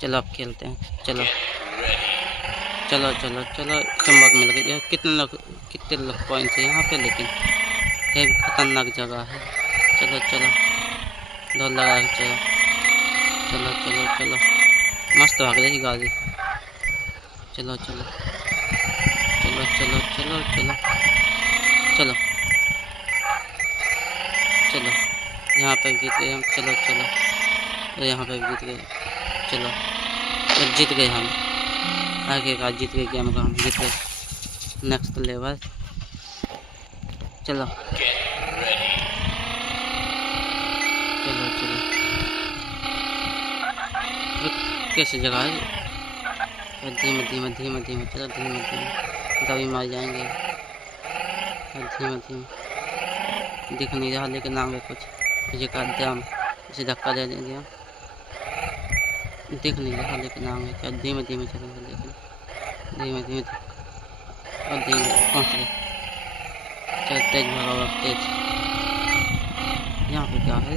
चलो अब खेलते हैं। चलो चलो चलो चलो, चम्मच मिल गई। कितने लोग पॉइंट्स है यहाँ पे, लेकिन ये भी खतरनाक जगह है। चलो चलो, दौड़ लगा के चलो चलो चलो चलो, मस्त भाग रही गाड़ी। चलो चलो चलो चलो चलो चलो चलो चलो, यहाँ पे जीत गए हम। चलो चलो, तो यहाँ पे जीत गए। चलो तो जीत गए हम, आगे का जीत गए गेम का, हम जीत गए नेक्स्ट लेवल। चलो चलो चलो, कैसी जगह है? धीमे धीमे धीमे धीमे चलो, धीमे धीमे, दबी मार जाएंगे। धीमे धीमे, दिख नहीं रहा लेकिन आगे कुछ मुझे कर दिया, हम इसे धक्का दे देंगे हम। दिख नहीं रहा लेकिन आगे, चल धीमे धीमे चलेंगे, लेकिन धीमे धीमे और धीमे पहुँच गए। चल तेज भगाओ अब, तेज। यहाँ पे क्या है?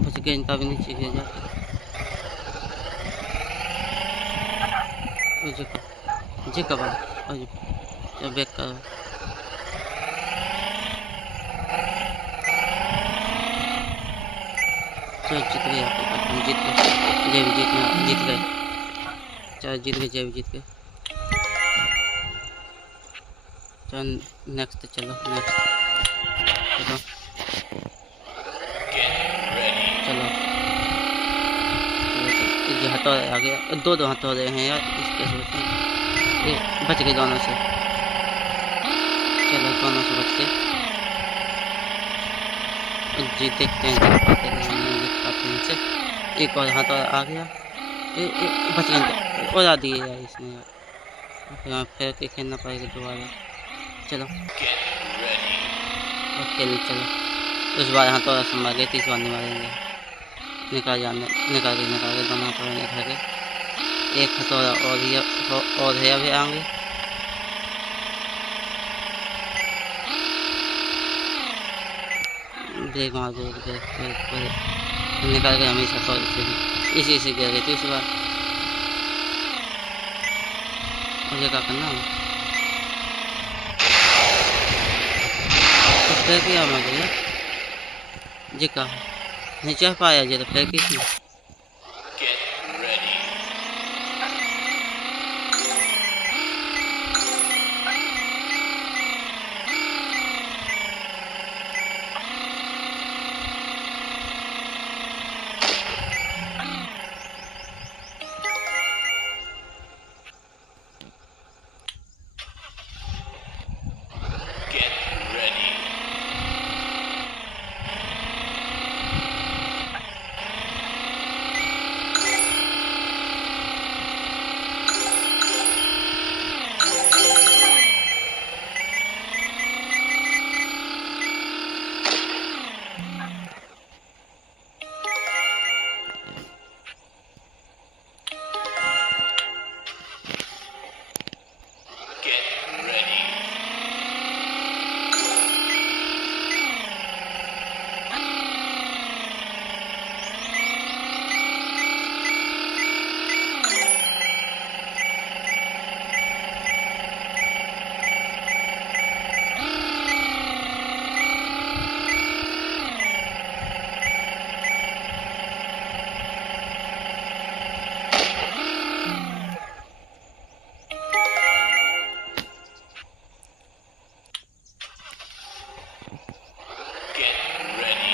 बच गए, इनका भी नीचे गिर जाते। जी कब चल बैक करो। चल जीत गए, हम जीत गए, जय भी जीत गए। चल जीत गए, जय भी जीत गए। चल नेक्स्ट, चलो नेक्स्ट, चलो चलो। ये हथौड़े आ गया, दो हथौड़े हैं यार, इसके सोचते ये बच गए दोनों से। चलो दोनों से बच गए। जी देखते हैं जीत पाते हैं नहीं जीत पाते हैं इनसे। एक और हथौड़ा आ गया, बच गए, उड़ा दिए यार इसने यार। फिर के खेलना पड़ेगा दोबारा। चलो और खेल, चलो। उस बार हथौड़ा से मार गए, इस बार नहीं मारेंगे। निकाल के दोनों हथौड़े निकाल के, एक हथौड़ा और है अभी आगे। ब्रेक मार, ब्रेक निकाल के हमेशा हथौड़े से इसी से गिर गई थी इस बार। मुझे क्या करना है? तो फिर क्या मुझे जी का नहीं चाह पाया जी, तो फिर किसी Get ready.